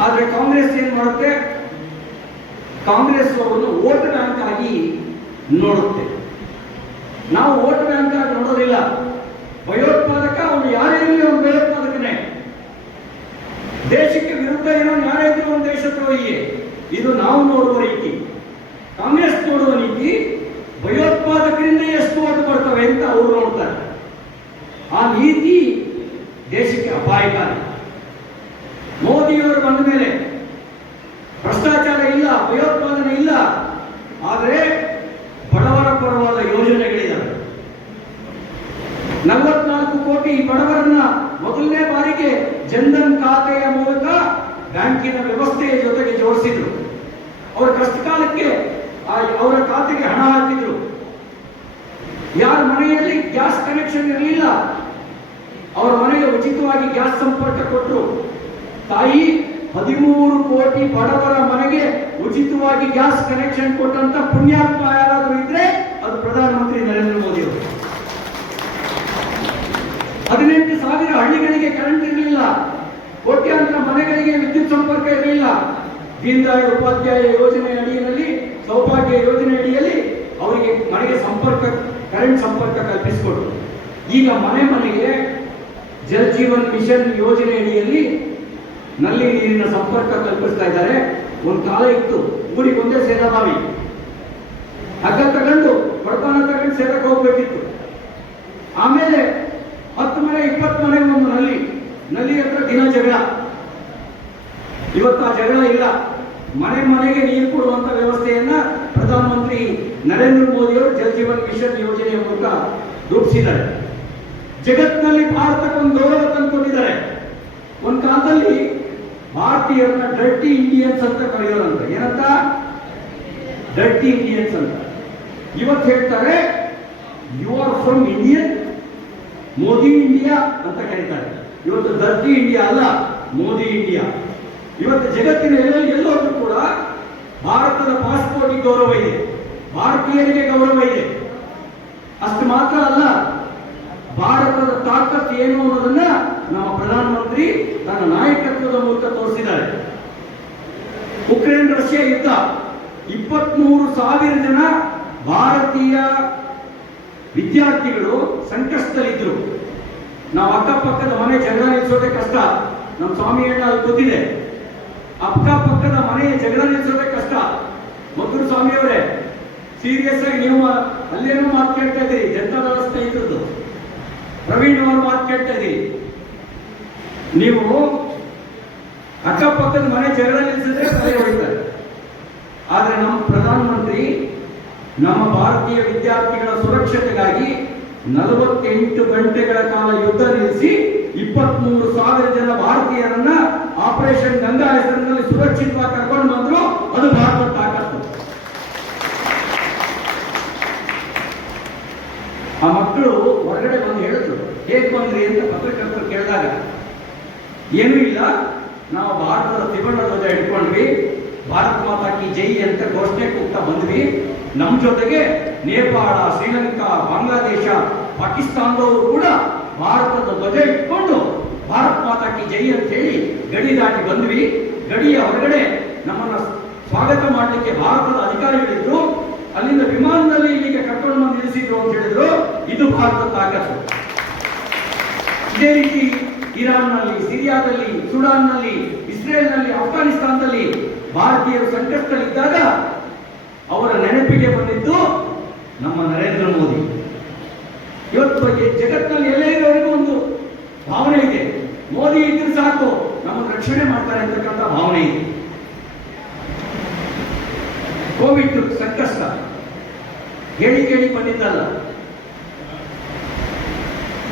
ಆದ್ರೆ ಕಾಂಗ್ರೆಸ್ ಏನ್ ಮಾಡುತ್ತೆ? ಕಾಂಗ್ರೆಸ್ ಅವರನ್ನು ವೋಟ್ ಬ್ಯಾಂಕ್ ಆಗಿ ನೋಡುತ್ತೆ. ನಾವು ವೋಟ್ ಬ್ಯಾಂಕ್ ಆಗಿ ನೋಡೋದಿಲ್ಲ. ಭಯೋತ್ಪಾದಕ, ಅವನು ಯಾರೇ ಇರಲಿ ಅವನು ಭಯೋತ್ಪಾದಕನೇ. ದೇಶಕ್ಕೆ ವಿರುದ್ಧ ಏನೋ ಯಾರೇ ಇದ್ರು ಅವನು ದೇಶದ್ರೋಹಿಯೇ. ಇದು ನಾವು ನೋಡುವ ರೀತಿ. ಕಾಂಗ್ರೆಸ್ ನೋಡುವ ನೀತಿ ಭಯೋತ್ಪಾದಕರಿಂದ ಎಷ್ಟು ಓಟ್ ಬರ್ತವೆ ಅಂತ ಅವರು ನೋಡ್ತಾರೆ. ಆ ನೀತಿ ದೇಶಕ್ಕೆ ಅಪಾಯಕಾರಿ. ಮೋದಿಯವರು ಬಂದ ಮೇಲೆ ಭ್ರಷ್ಟಾಚಾರ ಇಲ್ಲ, ಭಯೋತ್ಪಾದನೆ ಇಲ್ಲ, ಆದರೆ ಬಡವರ ಪರವಾದ ಯೋಜನೆಗಳಿದ್ದಾವೆ ನಲವತ್ನಾಲ್ಕು ಕೋಟಿ ಬಡವರನ್ನ ಮೊದಲನೇ ಬಾರಿಗೆ ಜನ್ಧನ್ ಖಾತೆಯ ಮೂಲಕ ಬ್ಯಾಂಕಿನ ವ್ಯವಸ್ಥೆಯ ಜೊತೆಗೆ ಜೋಡಿಸಿದ್ರು. ಅವರ ಕಷ್ಟ ಕಾಲಕ್ಕೆ ಆ- ಅವರ ಖಾತೆಗೆ ಹಣ ಹಾಕಿದ್ರು. ಯಾರ ಮನೆಯಲ್ಲಿ ಗ್ಯಾಸ್ ಕನೆಕ್ಷನ್ ಇರಲಿಲ್ಲ, ಅವರ ಮನೆಗೆ ಉಚಿತವಾಗಿ ಗ್ಯಾಸ್ ಸಂಪರ್ಕ ಕೊಟ್ಟರು ತಾಯಿ ಹದಿಮೂರು ಕೋಟಿ ಬಡವರ ಮನೆಗೆ ಉಚಿತವಾಗಿ ಗ್ಯಾಸ್ ಕನೆಕ್ಷನ್ ಕೊಟ್ಟಂತ ಪುಣ್ಯಾತ್ಮ ಯಾರಾದರೂ ಇದ್ರೆ ಅದು ಪ್ರಧಾನಮಂತ್ರಿ ನರೇಂದ್ರ ಮೋದಿ ಅವರು. ಹದಿನೆಂಟು ಸಾವಿರ ಹಳ್ಳಿಗಳಿಗೆ ಕರೆಂಟ್ ಇರಲಿಲ್ಲ, ಕೋಟ್ಯಾಂತರ ಮನೆಗಳಿಗೆ ವಿದ್ಯುತ್ ಸಂಪರ್ಕ ಇರಲಿಲ್ಲ. ದೀನ್ ದಯಾಳ್ ಉಪಾಧ್ಯಾಯ ಯೋಜನೆ ಅಡಿಯಲ್ಲಿ ಸೌಭಾಗ್ಯ ಯೋಜನೆ ಅಡಿಯಲ್ಲಿ ಅವರಿಗೆ ಮನೆಗೆ ಸಂಪರ್ಕ ಕರೆಂಟ್ ಸಂಪರ್ಕ ಕಲ್ಪಿಸಿಕೊಟ್ರು ಈಗ ಮನೆ ಮನೆಗೆ ಜಲ್ ಜೀವನ್ ಮಿಷನ್ ಯೋಜನೆ ಅಡಿಯಲ್ಲಿ ನಲ್ಲಿ ನೀರಿನ ಸಂಪರ್ಕ ಕಲ್ಪಿಸ್ತಾ ಇದ್ದಾರೆ. ಒಂದು ಕಾಲ ಇತ್ತು, ಊರಿಗೆ ಒಂದೇ ಸೇದಾ ಬಾವಿ. ಹಗ್ಗ ತಗೊಂಡು ಬಡಪಾನ ತಗೊಂಡು ಸೇದಕ್ಕೆ ಹೋಗ್ಬೇಕಿತ್ತು. ಆಮೇಲೆ ಹತ್ತು ಮನೆ, ಇಪ್ಪತ್ತು ಮನೆ ಒಂದು ನಲ್ಲಿ ನಲ್ಲಿ ಹತ್ರ ದಿನ ಜಗಳ. ಇವತ್ತು ಆ ಜಗಳ ಇಲ್ಲ. ಮನೆ ಮನೆಗೆ ನೀರು ಕೊಡುವಂತ ವ್ಯವಸ್ಥೆಯನ್ನ ಪ್ರಧಾನಮಂತ್ರಿ ನರೇಂದ್ರ ಮೋದಿ ಅವರು ಜಲ್ ಜೀವನ್ ಮಿಷನ್ ಯೋಜನೆಯ ಮೂಲಕ ರೂಪಿಸಿದ್ದಾರೆ. ಜಗತ್ತಿನಲ್ಲಿ ಭಾರತಕ್ಕೊಂದು ಗೌರವ ತಂದುಕೊಂಡಿದ್ದಾರೆ ಒಂದು ಕಾಲದಲ್ಲಿ ಭಾರತೀಯರನ್ನ ಡರ್ಟಿ ಇಂಡಿಯನ್ಸ್ ಅಂತ ಕರೆಯೋರಂತ. ಏನಂತ? ಡರ್ಟಿ ಇಂಡಿಯನ್ಸ್ ಅಂತ. ಇವತ್ತು ಹೇಳ್ತಾರೆ you are from Indian Modi India ಅಂತ ಕರೀತಾರೆ. ಇವತ್ತು ಡರ್ಟಿ ಇಂಡಿಯಾ ಅಲ್ಲ ಮೋದಿ ಇಂಡಿಯಾ ಇವತ್ತು ಜಗತ್ತಿನ ಎಲ್ಲೆಲ್ಲಿ ಎಲ್ಲರೂ ಕೂಡ ಭಾರತದ ಪಾಸ್ಪೋರ್ಟ್ಗೆ ಗೌರವ ಇದೆ. ಭಾರತೀಯರಿಗೆ ಗೌರವ ಇದೆ. ಅಷ್ಟು ಮಾತ್ರ ಅಲ್ಲ, ಭಾರತದ ತಾಕತ್ ಏನು ಅನ್ನೋದನ್ನ ನಮ್ಮ ಪ್ರಧಾನಮಂತ್ರಿ ತನ್ನ ನಾಯಕತ್ವದ ಮೂಲಕ ತೋರಿಸಿದ್ದಾರೆ. ಉಕ್ರೇನ್ ರಷ್ಯಾ ಯುದ್ಧ, ಇಪ್ಪತ್ಮೂರು ಸಾವಿರ ಜನ ಭಾರತೀಯ ವಿದ್ಯಾರ್ಥಿಗಳು ಸಂಕಷ್ಟದಲ್ಲಿದ್ದರು ನಾವು ಅಕ್ಕಪಕ್ಕದ ಮನೆ ಜಗಳ ನಿಲ್ಲಿಸೋದೇ ಕಷ್ಟ. ನಮ್ಮ ಸ್ವಾಮಿ ಅದು ಗೊತ್ತಿದೆ. ಅಕ್ಕಪಕ್ಕದ ಮನೆಯ ಜಗಳ ನಿಲ್ಲಿಸೋದೇ ಕಷ್ಟ ಮದ್ದೂರು ಸ್ವಾಮಿಯವರೇ ಸೀರಿಯಸ್ ಆಗಿ ನೀವು ಅಲ್ಲೇನೋ ಮಾತು ಕೇಳ್ತಾ ಇದ್ದೀರಿ ಜನತಾದಳ ಸ್ನೇಹಿತರದ್ದು ಪ್ರವೀಣ್ ಅವರು ಮಾತು ಕೇಳ್ತಾ ಇದ್ದೀರಿ. ನೀವು ಅಕ್ಕಪಕ್ಕದ ಮನೆ ಜಗಳ ನಿಲ್ಲಿಸಿದ್ರೆ ತಲೆ ಹೊಡಿತಾರೆ. ಆದರೆ ನಮ್ಮ ಪ್ರಧಾನಮಂತ್ರಿ ನಮ್ಮ ಭಾರತೀಯ ವಿದ್ಯಾರ್ಥಿಗಳ ಸುರಕ್ಷತೆಗಾಗಿ ನಲವತ್ತೆಂಟು ಗಂಟೆಗಳ ಕಾಲ ಯುದ್ಧ ನಿಲ್ಲಿಸಿ ಇಪ್ಪತ್ಮೂರು ಸಾವಿರ ಜನ ಭಾರತೀಯರನ್ನ ಆಪರೇಷನ್ ಗಂಗಾ ಹೆಸರಿನಲ್ಲಿ ಸುರಕ್ಷಿತವಾಗಿ ಕರ್ಕೊಂಡು ಬಂದ್ರು, ಅದು ಭಾರತದ ತಾಕತ್ತು. ಆ ಮಕ್ಕಳು ಹೊರಗಡೆ ಬಂದು ಹೇಳಿದ್ರು, ಹೇಗೆ ಬಂದ್ರಿ ಅಂತ ಪತ್ರಕರ್ತರು ಕೇಳಿದಾಗ, ಏನೂ ಇಲ್ಲ, ನಾವು ಭಾರತದ ತ್ರಿವರ್ಣ ಧ್ವಜ ಇಟ್ಕೊಂಡ್ವಿ ಭಾರತ ಮಾತಾ ಕಿ ಜೈ ಅಂತ ಘೋಷಣೆ ಕೂಗ್ತಾ ಬಂದ್ವಿ. ನಮ್ಮ ಜೊತೆಗೆ ನೇಪಾಳ, ಶ್ರೀಲಂಕಾ, ಬಾಂಗ್ಲಾದೇಶ, ಪಾಕಿಸ್ತಾನದವರು ಕೂಡ ಭಾರತದ ಧ್ವಜ ಇಟ್ಕೊಂಡು ಭಾರತ್ ಮಾತಾ ಕಿ ಜೈ ಅಂತ ಹೇಳಿ ಗಡಿ ದಾಟಿ ಬಂದ್ವಿ. ಗಡಿಯ ಹೊರಗಡೆ ನಮ್ಮನ್ನ ಸ್ವಾಗತ ಮಾಡಲಿಕ್ಕೆ ಭಾರತದ ಅಧಿಕಾರಿಗಳಿದ್ರು. ಅಲ್ಲಿಂದ ವಿಮಾನದಲ್ಲಿ ಇಲ್ಲಿಗೆ ಕರ್ಕೊಂಡು ಬಂದು ನಿಲ್ಲಿಸಿದ್ರು ಅಂತ ಹೇಳಿದ್ರು. ಇದು ಭಾರತದ ತಾಕತ್ತು. ಇದೇ ರೀತಿ ಇರಾನ್ನಲ್ಲಿ, ಸಿರಿಯಾದಲ್ಲಿ, ಸುಡಾನ್ನಲ್ಲಿ, ಇಸ್ರೇಲ್ನಲ್ಲಿ ಅಫ್ಘಾನಿಸ್ತಾನದಲ್ಲಿ ಭಾರತೀಯರು ಸಂಕಷ್ಟದಲ್ಲಿದ್ದಾಗ ಅವರ ನೆನಪಿಗೆ ಬಂದಿದ್ದು ನಮ್ಮ ನರೇಂದ್ರ ಮೋದಿ. ಇವತ್ತು ಜಗತ್ತಿನಲ್ಲಿ ಎಲ್ಲೇ ಇರೋರಿಗೂ ಒಂದು ಭಾವನೆ ಇದೆ. ಮೋದಿ ಇದ್ರೆ ಸಾಕು. ನಮ್ಮನ್ನು ರಕ್ಷಣೆ ಮಾಡ್ತಾರೆ ಅಂತಕ್ಕಂಥ ಭಾವನೆ ಇದೆ. ಕೋವಿಡ್ ಸಂಕಷ್ಟ. ಹೇಳಿ ಕೇಳಿ ಬಂದಿದ್ದಲ್ಲ.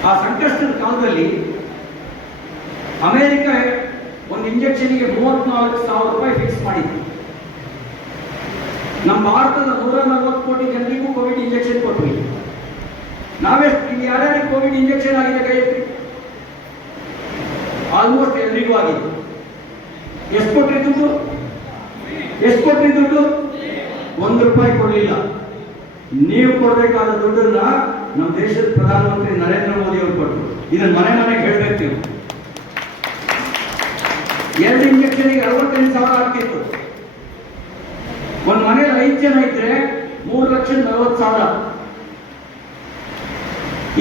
ಆ ಸಂಕಷ್ಟದ ಕಾಲದಲ್ಲಿ ಅಮೆರಿಕ ಒಂದು ಇಂಜೆಕ್ಷನ್ಗೆ ಮೂವತ್ನಾಲ್ಕು ಸಾವಿರ ರೂಪಾಯಿ ಫಿಕ್ಸ್ ಮಾಡಿತ್ತು. ನಮ್ಮ ಭಾರತದ ನೂರ ನಲವತ್ತು ಕೋಟಿ ಜನರಿಗೂ ಕೋವಿಡ್ ಇಂಜೆಕ್ಷನ್ ಕೊಟ್ವಿ. ನಾವೆಷ್ಟು ಇನ್ನು ಯಾರ್ಯಾರಿಗೆ ಕೋವಿಡ್ ಇಂಜೆಕ್ಷನ್ ಆಗಿದೆ ಕೈ ಆಲ್ಮೋಸ್ಟ್ ಎಲ್ರಿಗೂ ಆಗಿದೆ ಎಷ್ಟು ಕೊಟ್ರಿ ದುಡ್ಡು ಎಷ್ಟು ಕೊಟ್ರಿ ದುಡ್ಡು ಒಂದು ರೂಪಾಯಿ ಕೊಡಲಿಲ್ಲ. ನೀವು ಕೊಡಬೇಕಾದ ದುಡ್ಡನ್ನ ನಮ್ಮ ದೇಶದ ಪ್ರಧಾನಮಂತ್ರಿ ನರೇಂದ್ರ ಮೋದಿ ಅವರು ಕೊಟ್ಟರು. ಇದನ್ನ ಮನೆ ಮನೆಗೆ ಹೇಳ್ಬೇಕು ನೀವು. ಎರಡು ಇಂಜೆಕ್ಷನ್ಗೆ ಅರವತ್ತೈದು ಸಾವಿರ ಆಗ್ತಿತ್ತು. ಒಂದು ಮನೆಯಲ್ಲಿ ಐದು ಜನ ಇದ್ರೆ ಮೂರು ಲಕ್ಷ ನಲವತ್ತು ಸಾವಿರ.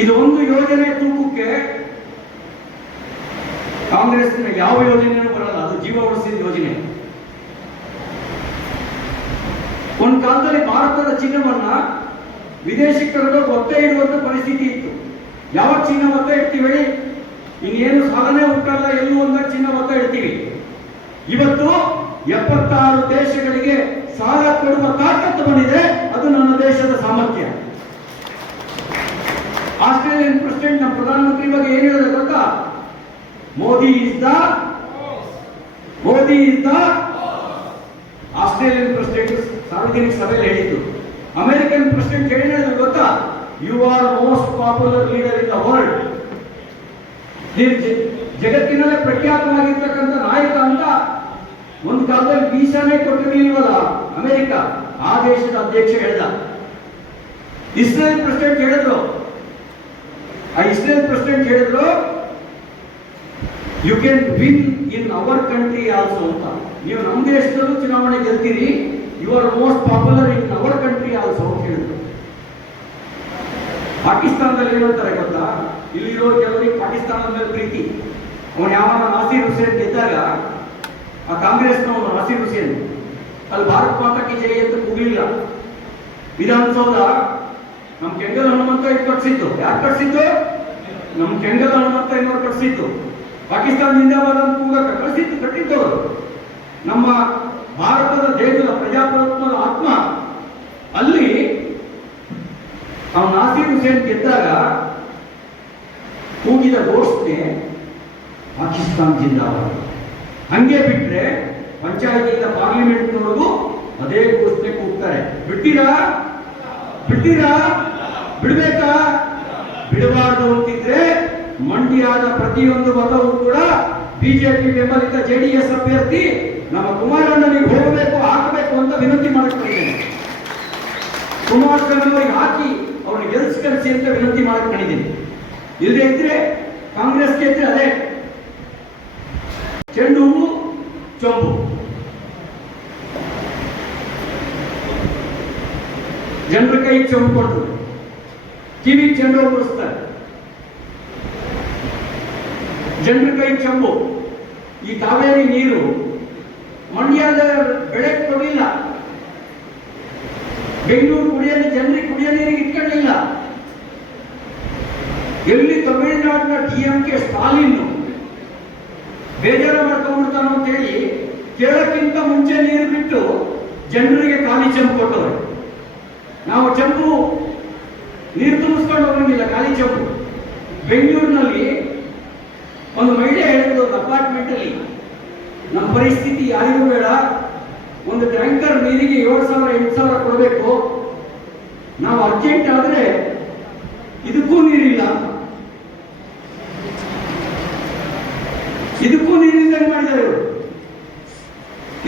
ಇದು ಒಂದು ಯೋಜನೆ ತೂಕಕ್ಕೆ ಕಾಂಗ್ರೆಸ್ನ ಯಾವ ಯೋಜನೆಯನ್ನು ಬರಲ್ಲ, ಅದು ಜೀವ ಉಳಿಸಿದ ಯೋಜನೆ. ಒಂದು ಕಾಲದಲ್ಲಿ ಭಾರತದ ಚಿನ್ನವನ್ನ ವಿದೇಶಿಕರು ಒತ್ತೆ ಇಡುವಂತ ಪರಿಸ್ಥಿತಿ ಇತ್ತು. ಯಾವ ಚಿನ್ನ ಒತ್ತೆ ಇಡ್ತೀವಿ ಇನ್ನೇನು ಸಾಧನೆ ಉಂಟಲ್ಲ, ಎಲ್ಲೂ ಒಂದ ಚಿನ್ನ ಒತ್ತೆ ಇಡ್ತೀವಿ. ಇವತ್ತು ಎಪ್ಪತ್ತಾರು ದೇಶಗಳಿಗೆ ಸಾಲ ಕೊಡುವ ತಾಕತ್ತು ಬಂದಿದೆ, ಅದು ನನ್ನ ದೇಶದ ಸಾಮರ್ಥ್ಯ. ಆಸ್ಟ್ರೇಲಿಯನ್ ಪ್ರೆಸಿಡೆಂಟ್ ನಮ್ಮ ಪ್ರಧಾನಮಂತ್ರಿ ಇವಾಗ ಏನ್ ಹೇಳಿದ್ರೆ ಗೊತ್ತಾ? Modi is the Modi is the Australian president. ಸಾರ್ವಜನಿಕ ಸಭೆಯಲ್ಲಿ ಹೇಳಿದ್ದು. ಅಮೆರಿಕನ್ ಪ್ರೆಸಿಡೆಂಟ್ ಹೇಳಿದ್ರೆ ಗೊತ್ತಾ? You are most popular leader in the world ನೀವು ಜಗತ್ತಿನಲ್ಲೇ ಪ್ರಖ್ಯಾತವಾಗಿರ್ತಕ್ಕಂಥ ನಾಯಕ ಅಂತ ಒಂದು ಕಾಲದಲ್ಲಿ ವೀಸಾನೇ ಕೊಟ್ಟಿರಲಿಲ್ವಲ್ಲ ಅಮೆರಿಕ? ಆ ದೇಶದ ಅಧ್ಯಕ್ಷ ಹೇಳ್ದ. ಇಸ್ರೇಲ್ ಪ್ರೆಸಿಡೆಂಟ್ ಹೇಳಿದ್ರು. ಆ ಇಸ್ರೇಲ್ ಪ್ರೆಸಿಡೆಂಟ್ ಹೇಳಿದ್ರು you can win in our country also ಅಂತ ನೀವು ನಮ್ಮ ದೇಶದಲ್ಲೂ ಚುನಾವಣೆ ಗೆಲ್ತೀರಿ. You are most popular in our country also ಅಂತ ಹೇಳಿದ್ರು. ಪಾಕಿಸ್ತಾನದಲ್ಲಿ ಏನಂತಾರೆ ಗೊತ್ತಾ? ಇಲ್ಲಿರೋ ಕೆಲವರಿಗೆ ಪಾಕಿಸ್ತಾನದ ಮೇಲೆ ಪ್ರೀತಿ. ಅವನು ಯಾವಾಗ ನಾಸೀರ್ ಹುಸೇನ್ ಗೆದ್ದಾಗ, ಆ ಕಾಂಗ್ರೆಸ್ನವನು ನಾಸೀರ್ ಹುಸೇನ್. ಅಲ್ಲಿ ಭಾರತ್ ಮಾತಾಕಿ ಜಯ ಅಂತ ಕೂಗಲಿಲ್ಲ. ವಿಧಾನಸೌಧ ನಮ್ ಕೆಂಗಲ್ ಹನುಮಂತ ಇದು ಕಟ್ಸಿತ್ತು. ಯಾರು ಕಟ್ಸಿತ್ತು? ನಮ್ ಕೆಂಗಲ್ ಹನುಮಂತ ಇನ್ನೊಂದು ಕಟ್ಸಿದ್ದು ಪಾಕಿಸ್ತಾನ ಜಿಂದಾಬಾದ್ ಅಂತ ಕೂಡ ಕಳಿಸಿದ್ದು ಕಟ್ಟಿದ್ದವರು. ನಮ್ಮ ಭಾರತದ ದೇಶದ ಪ್ರಜಾಪ್ರಭುತ್ವದ ಆತ್ಮ. ಅಲ್ಲಿ ಅವನು ನಾಸೀರ್ ಹುಸೇನ್ ಗೆದ್ದಾಗ ಕೂಗಿದ ಘೋಷಣೆ ಪಾಕಿಸ್ತಾನ ಜಿಂದಾಬಾದ್. ಹಂಗೆ ಬಿಟ್ರೆ ಪಂಚಾಯತಿಯಿಂದ ಪಾರ್ಲಿಮೆಂಟ್ನವರೆಗೂ ಅದೇ ಘೋಷಣೆ ಕೂಗ್ತಾರೆ. ಬಿಟ್ಟಿರಾ ಬಿಟ್ಟಿರಾ ಬಿಡ್ಬೇಕಾ? ಬಿಡಬಾರ್ದು ಅಂತಿದ್ರೆ ಮಂಡ್ಯದ ಪ್ರತಿಯೊಂದು ಮತವೂ ಕೂಡ ಬಿಜೆಪಿ ಬೆಂಬಲಿತ ಜೆಡಿಎಸ್ ಅಭ್ಯರ್ಥಿ ನಮ್ಮ ಕುಮಾರಣ್ಣನಿಗೆ ಹೋಗಬೇಕು, ಹಾಕಬೇಕು ಅಂತ ವಿನಂತಿ ಮಾಡ್ಕೊಂಡಿದ್ದೇನೆ. ಕುಮಾರಣ್ಣನವರಿಗೆ ಹಾಕಿ ಅವ್ರನ್ನ ಗೆಲ್ಸ್ ಕಳಿಸಿ ಅಂತ ವಿನಂತಿ ಮಾಡ್ಕೊಂಡಿದ್ದೀನಿ. ಇಲ್ಲದೆ ಇದ್ರೆ ಕಾಂಗ್ರೆಸ್ ಕ್ಷೇತ್ರ ಅದೇ ಚೆಂಡು ಹೂವು, ಚೊಂಬು. ಜನರ ಕೈ ಚೊಂಬು ಕೊಟ್ಟರು ಕಿವಿ ಚೆಂಡು ಹೂವು ಜನರ ಕೈ ಚಂಬು. ಈ ಕಾವೇರಿ ನೀರು ಮಂಡ್ಯದ ಬೆಳೆ ಕೊಡಲಿಲ್ಲ. ಬೆಂಗಳೂರು ಕುಡಿಯಲು, ಜನರಿಗೆ ಕುಡಿಯೋ ನೀರಿಗೆ ಇಟ್ಕೊಳ್ಳಿಲ್ಲ ಎಲ್ಲಿ ತಮಿಳುನಾಡಿನ ಡಿ ಎಂ ಕೆ ಸ್ಟಾಲಿನ್ ಬೇಜಾರ ಮಾಡ್ಕೊಂಡ್ಬಿಡ್ತಾನೋ ಅಂತೇಳಿ ಕೇಳಕ್ಕಿಂತ ಮುಂಚೆ ನೀರು ಬಿಟ್ಟು ಜನರಿಗೆ ಖಾಲಿ ಚಂಪು ಕೊಟ್ಟವರು. ನಾವು ಚಂಪು ನೀರು ತುಂಬಿಸ್ಕೊಂಡು ಹೋಗಂಗಿಲ್ಲ, ಖಾಲಿ ಚಂಪು ಬೆಂಗಳೂರಿನಲ್ಲಿ ಒಂದು ಮಹಿಳೆ ಹೇಳಿದ್ರು ಒಂದು ಅಪಾರ್ಟ್ಮೆಂಟ್ ಅಲ್ಲಿ ನಮ್ಮ ಪರಿಸ್ಥಿತಿ ಯಾರಿಗೂ ಬೇಡ. ಒಂದು ಟ್ಯಾಂಕರ್ ನೀರಿಗೆ ಏಳು ಸಾವಿರ, ಎಂಟು ಸಾವಿರ ಕೊಡಬೇಕು. ನಾವು ಅರ್ಜೆಂಟ್ ಆದ್ರೆ ಇದಕ್ಕೂ ನೀರಿಲ್ಲ. ಇದಕ್ಕೂ ನೀರಿಲ್ಲ ಮಾಡಿದ್ದಾರೆ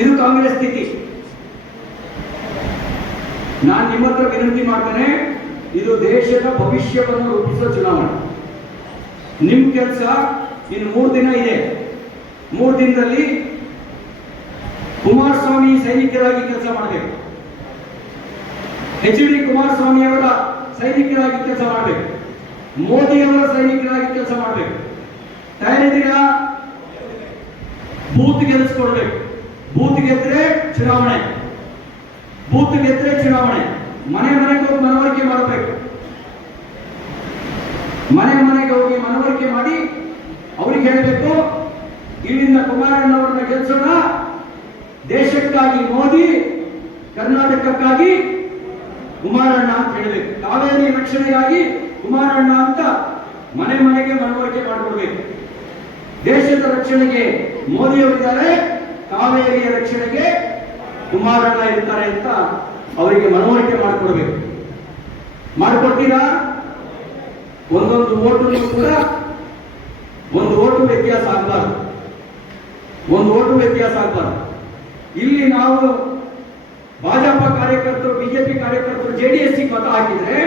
ಇದು ಕಾಂಗ್ರೆಸ್ ಸ್ಥಿತಿ. ನಾನು ನಿಮ್ಮ ಹತ್ರ ವಿನಂತಿ ಮಾಡ್ತೇನೆ, ಇದು ದೇಶದ ಭವಿಷ್ಯವನ್ನು ರೂಪಿಸುವ ಚುನಾವಣೆ. ನಿಮ್ಮ ಕೆಲಸ ಇನ್ನು ಮೂರು ದಿನ ಇದೆ. ಮೂರು ದಿನದಲ್ಲಿ ಕುಮಾರಸ್ವಾಮಿ ಸೈನಿಕರಾಗಿ ಕೆಲಸ ಮಾಡಬೇಕು. ಎಚ್ ಡಿ ಕುಮಾರಸ್ವಾಮಿ ಅವರ ಸೈನಿಕರಾಗಿ ಕೆಲಸ ಮಾಡಬೇಕು. ಮೋದಿ ಅವರ ಸೈನಿಕರಾಗಿ ಕೆಲಸ ಮಾಡಬೇಕು. ತಯಾರಿದ್ದೀರಾ ಬೂತ್ ಗೆಲ್ಲಿಸ್ಕೊಡ್ಬೇಕು ಬೂತ್ ಗೆದ್ರೆ ಚುನಾವಣೆ. ಬೂತ್ ಗೆದ್ರೆ ಚುನಾವಣೆ. ಮನೆ ಮನೆಗೆ ಹೋಗಿ ಮನವರಿಕೆ ಮಾಡಬೇಕು. ಮನೆ ಮನೆಗೆ ಹೋಗಿ ಮನವರಿಕೆ ಮಾಡಿ ಅವ್ರಿಗೆ ಹೇಳಬೇಕು, ಇಲ್ಲಿಂದ ಕುಮಾರಣ್ಣವರನ್ನ ಗೆಲ್ಸೋಣ, ದೇಶಕ್ಕಾಗಿ ಮೋದಿ, ಕರ್ನಾಟಕಕ್ಕಾಗಿ ಕುಮಾರಣ್ಣ ಅಂತ ಹೇಳಬೇಕು. ಕಾವೇರಿ ರಕ್ಷಣೆಗಾಗಿ ಕುಮಾರಣ್ಣ ಅಂತ ಮನೆ ಮನೆಗೆ ಮನವರಿಕೆ ಮಾಡಿಕೊಡ್ಬೇಕು. ದೇಶದ ರಕ್ಷಣೆಗೆ ಮೋದಿಯವರಿದ್ದಾರೆ ಕಾವೇರಿಯ ರಕ್ಷಣೆಗೆ ಕುಮಾರಣ್ಣ ಇರ್ತಾರೆ ಅಂತ ಅವರಿಗೆ ಮನವರಿಕೆ ಮಾಡಿಕೊಡ್ಬೇಕು. ಮಾಡಿಕೊಡ್ತೀರಾ? ಒಂದೊಂದು ಓಟು ಕೂಡ ಒಂದು ಓಟು ವ್ಯತ್ಯಾಸ ಆಗಬಾರ್ದು. ಒಂದು ಓಟು ವ್ಯತ್ಯಾಸ ಆಗಬಾರ್ದು. ಇಲ್ಲಿ ನಾವು ಭಾಜಪ ಕಾರ್ಯಕರ್ತರು, ಬಿಜೆಪಿ ಕಾರ್ಯಕರ್ತರು, ಜೆ ಡಿ ಎಸ್ ಮತ ಹಾಕಿದ್ರೆ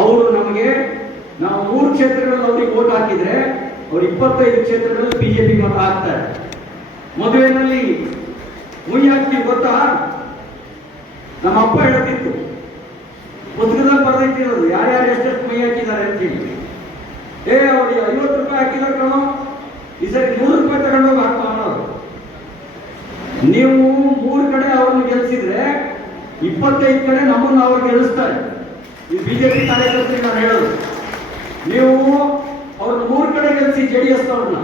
ಅವರು ನಮಗೆ ನಾವು ಮೂರು ಕ್ಷೇತ್ರಗಳಲ್ಲಿ ಅವ್ರಿಗೆ ಓಟ್ ಹಾಕಿದ್ರೆ ಅವ್ರು ಇಪ್ಪತ್ತೈದು ಕ್ಷೇತ್ರಗಳಲ್ಲಿ ಬಿಜೆಪಿ ಮತ ಹಾಕ್ತಾರೆ. ಮದುವೆನಲ್ಲಿ ಮುಯಿ ಹಾಕ್ತೀವಿ ಗೊತ್ತಾ? ನಮ್ಮ ಅಪ್ಪ ಹೇಳುತ್ತಿತ್ತು ಪುಸ್ತಕದಲ್ಲಿ ಬರೆದಿಟ್ಟಿರೋದು, ಯಾರ್ಯಾರು ಎಷ್ಟೆಷ್ಟು ಮೈ ಹಾಕಿದ್ದಾರೆ ಅಂತ ಹೇಳಿ. ಏ, ಅವ್ರಿಗೆ ಐವತ್ತು ರೂಪಾಯಿ ಹಾಕಿದ್ರೆ ಕಣೋ. ಸರಿ ನೂರು ರೂಪಾಯಿ ತಗೊಂಡೋಗಿ ಹಾಕೋ ಅನ್ನೋದು ನೀವು ಮೂರು ಕಡೆ ಅವ್ರನ್ನ ಗೆಲ್ಸಿದ್ರೆ ಇಪ್ಪತ್ತೈದು ಕಡೆ ನಮ್ಮನ್ನು ಅವ್ರು ಗೆಲ್ಲಿಸ್ತಾರೆ. ಈ ಬಿಜೆಪಿ ಕಾರ್ಯಕರ್ತರಿಗೆ ನಾನು ಹೇಳೋದು. ನೀವು ಅವ್ರನ್ನ ಮೂರು ಕಡೆ ಗೆಲ್ಸಿ ಜೆ ಡಿ ಎಸ್ ಅವ್ರನ್ನ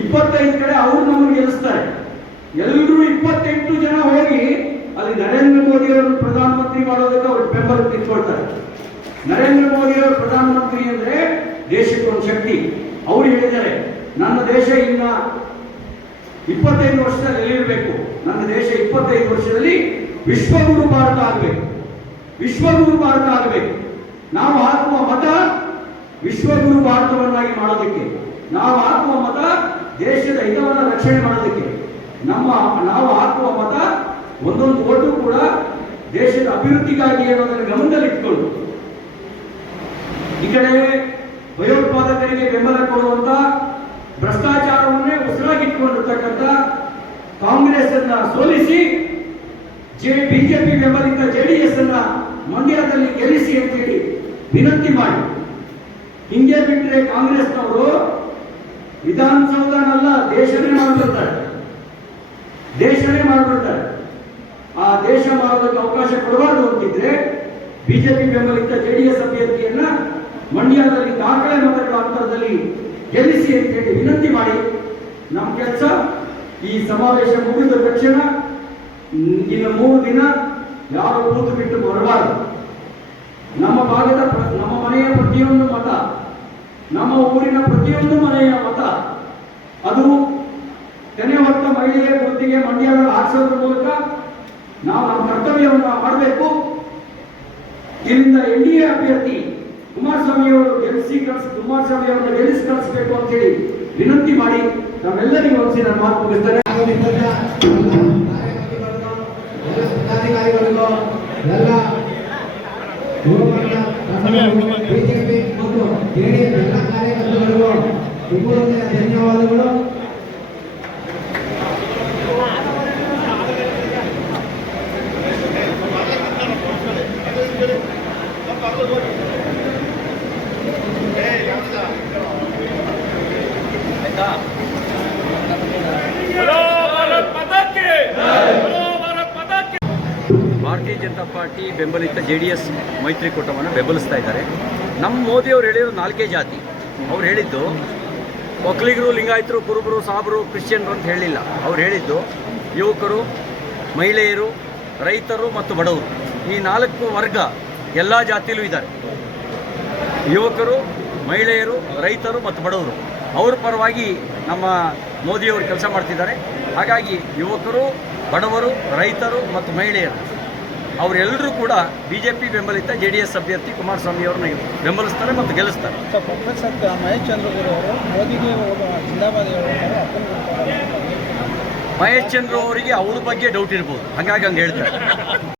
ಇಪ್ಪತ್ತೈದು ಕಡೆ ಅವ್ರು ನಮ್ಮನ್ನು ಗೆಲ್ಲಿಸ್ತಾರೆ. ಎಲ್ಲರೂ ಇಪ್ಪತ್ತೆಂಟು ಜನ ಹೋಗಿ ಅಲ್ಲಿ ನರೇಂದ್ರ ಮೋದಿ ಅವರನ್ನು ಪ್ರಧಾನಮಂತ್ರಿ ಮಾಡೋದಕ್ಕೆ ಅವ್ರ ಬೆಂಬಲ ತಿಳ್ಕೊಳ್ತಾರೆ ನರೇಂದ್ರ ಮೋದಿ ಅವರು ಪ್ರಧಾನಮಂತ್ರಿ ಅಂದ್ರೆ ದೇಶಕ್ಕೆ ಒಂದು ಶಕ್ತಿ. ಅವ್ರು ಹೇಳಿದ್ದಾರೆ, ನನ್ನ ದೇಶ ಇನ್ನ ಇಪ್ಪತ್ತೈದು ವರ್ಷದಲ್ಲಿ ಎಲ್ಲಿರಬೇಕು ನನ್ನ ದೇಶ ಇಪ್ಪತ್ತೈದು ವರ್ಷದಲ್ಲಿ ವಿಶ್ವಗುರು ಭಾರತ ಆಗಬೇಕು. ವಿಶ್ವಗುರು ಭಾರತ ಆಗಬೇಕು. ನಾವು ಹಾಕುವ ಮತ ವಿಶ್ವಗುರು ಭಾರತವನ್ನಾಗಿ ಮಾಡೋದಕ್ಕೆ. ನಾವು ಹಾಕುವ ಮತ ದೇಶದ ಹಿತವನ್ನು ರಕ್ಷಣೆ ಮಾಡೋದಕ್ಕೆ. ನಮ್ಮ, ನಾವು ಹಾಕುವ ಮತ ಒಂದೊಂದು ಓಟು ಕೂಡ ದೇಶದ ಅಭಿವೃದ್ಧಿಗಾಗಿ ಅನ್ನೋದನ್ನು ಗಮನದಲ್ಲಿಟ್ಕೊಂಡು ಈ ಕಡೆ ಭಯೋತ್ಪಾದಕರಿಗೆ ಬೆಂಬಲ ಕೊಡುವಂತ ಭ್ರಷ್ಟಾಚಾರವನ್ನೇ ಉಸಿರಾಗಿಟ್ಟುಕೊಂಡಿರ್ತಕ್ಕಂಥ ಕಾಂಗ್ರೆಸ್ ಅನ್ನ ಸೋಲಿಸಿ ಜೆ ಬಿಜೆಪಿ ಬೆಂಬಲಿತ ಜೆಡಿಎಸ್ ಅನ್ನ ಮಂಡ್ಯದಲ್ಲಿ ಗೆಲ್ಲಿಸಿ ಅಂತೇಳಿ ವಿನಂತಿ ಮಾಡಿ. ಹಿಂಗೆ ಬಿಟ್ಟರೆ ಕಾಂಗ್ರೆಸ್ನವರು ವಿಧಾನಸೌಧನಲ್ಲ, ದೇಶನೇ ಮಾಡ್ಬಿಡ್ತಾರೆ. ದೇಶನೇ ಮಾಡ್ಬಿಡ್ತಾರೆ. ಆ ದೇಶ ಮಾಡೋದಕ್ಕೆ ಅವಕಾಶ ಕೊಡಬಾರದು ಅಂತಿದ್ರೆ ಬಿಜೆಪಿ ಬೆಂಬಲಿತ ಜೆಡಿಎಸ್ ಅಭ್ಯರ್ಥಿಯನ್ನ ಮಂಡ್ಯದಲ್ಲಿ ದಾಖಲೆ ಮತಗಳ ಅಂತರದಲ್ಲಿ ಗೆಲ್ಲಿಸಿ ಅಂತ ಹೇಳಿ ವಿನಂತಿ ಮಾಡಿ ನಮ್ಮ ಕೆಲಸ ಈ ಸಮಾವೇಶ ಮುಗಿದ ತಕ್ಷಣ ಇನ್ನು ಮೂರು ದಿನ ಯಾರು ಕೂತು ಬಿಟ್ಟು ಬರಬಾರದು. ನಮ್ಮ ಭಾಗದ ನಮ್ಮ ಮನೆಯ ಪ್ರತಿಯೊಂದು ಮತ, ನಮ್ಮ ಊರಿನ ಪ್ರತಿಯೊಂದು ಮನೆಯ ಮತ, ಅದು ತೆನೆ ಹೊತ್ತ ಮಹಿಳೆಯ ಗುರುತಿಗೆ ಮಂಡ್ಯದಲ್ಲಿ ಹಾರಿಸೋದ್ರ ಮೂಲಕ ನಾವು ನಮ್ಮ ಕರ್ತವ್ಯವನ್ನು ಮಾಡಬೇಕು. ಇಲ್ಲಿಂದ ಎನ್ ಎ ಅಭ್ಯರ್ಥಿ ಕುಮಾರಸ್ವಾಮಿ ಅವರು ಗೆಲ್ಲಿಸಿ ಕಳಿಸ್ ಕುಮಾರಸ್ವಾಮಿ ಅವರನ್ನು ಗೆಲ್ಲಿಸಿ ಕಳಿಸಬೇಕು ಅಂತ ಹೇಳಿ ವಿನಂತಿ ಮಾಡಿ ನಾವೆಲ್ಲರಿಗೂ ಒಂದ್ಸಿ ನಾನು ಮಾತು ಮುಗಿಸ್ತಾರೆ ಮತ್ತು ಧನ್ಯವಾದಗಳು बोलो ಭಾರತೀಯ ಜನತಾ ಪಾರ್ಟಿ ಬೆಂಬಲಿತ ಜೆ ಡಿ ಎಸ್ ಮೈತ್ರಿಕೂಟವನ್ನು ಬೆಂಬಲಿಸ್ತಾ ಇದ್ದಾರೆ. ನಮ್ಮ ಮೋದಿಯವರು ಹೇಳಿರೋ ನಾಲ್ಕೇ ಜಾತಿ. ಅವ್ರು ಹೇಳಿದ್ದು ಒಕ್ಕಲಿಗರು ಲಿಂಗಾಯತರು, ಕುರುಬರು, ಸಾಬರು, ಕ್ರಿಶ್ಚಿಯನ್ರು ಅಂತ ಹೇಳಿಲ್ಲ. ಅವ್ರು ಹೇಳಿದ್ದು, ಯುವಕರು, ಮಹಿಳೆಯರು, ರೈತರು ಮತ್ತು ಬಡವರು. ಈ ನಾಲ್ಕು ವರ್ಗ ಎಲ್ಲ ಜಾತಿಲೂ ಇದ್ದಾರೆ. ಯುವಕರು ಮಹಿಳೆಯರು ರೈತರು ಮತ್ತು ಬಡವರು. ಅವ್ರ ಪರವಾಗಿ ನಮ್ಮ ಮೋದಿಯವರು ಕೆಲಸ ಮಾಡ್ತಿದ್ದಾರೆ. ಹಾಗಾಗಿ ಯುವಕರು ಬಡವರು ರೈತರು ಮತ್ತು ಮಹಿಳೆಯರು ಅವರೆಲ್ಲರೂ ಕೂಡ ಬಿ ಜೆ ಪಿ ಬೆಂಬಲಿತ ಜೆ ಡಿ ಎಸ್ ಅಭ್ಯರ್ಥಿ ಕುಮಾರಸ್ವಾಮಿ ಅವ್ರನ್ನ ಬೆಂಬಲಿಸ್ತಾರೆ ಮತ್ತು ಗೆಲ್ಲಿಸ್ತಾರೆ. ಪ್ರೊಫೆಸರ್ ಮಹೇಶ್ ಚಂದ್ರಗುರು ಅವರು ಮೋದಿಗೆ ಜಿಂದಾಬಾದ್ ಮಹೇಶ್ ಚಂದ್ರ ಅವರಿಗೆ ಅವ್ರ ಬಗ್ಗೆ ಡೌಟ್ ಇರ್ಬೋದು. ಹಾಗಾಗಿ ಹಂಗೆ ಹೇಳ್ತಾರೆ.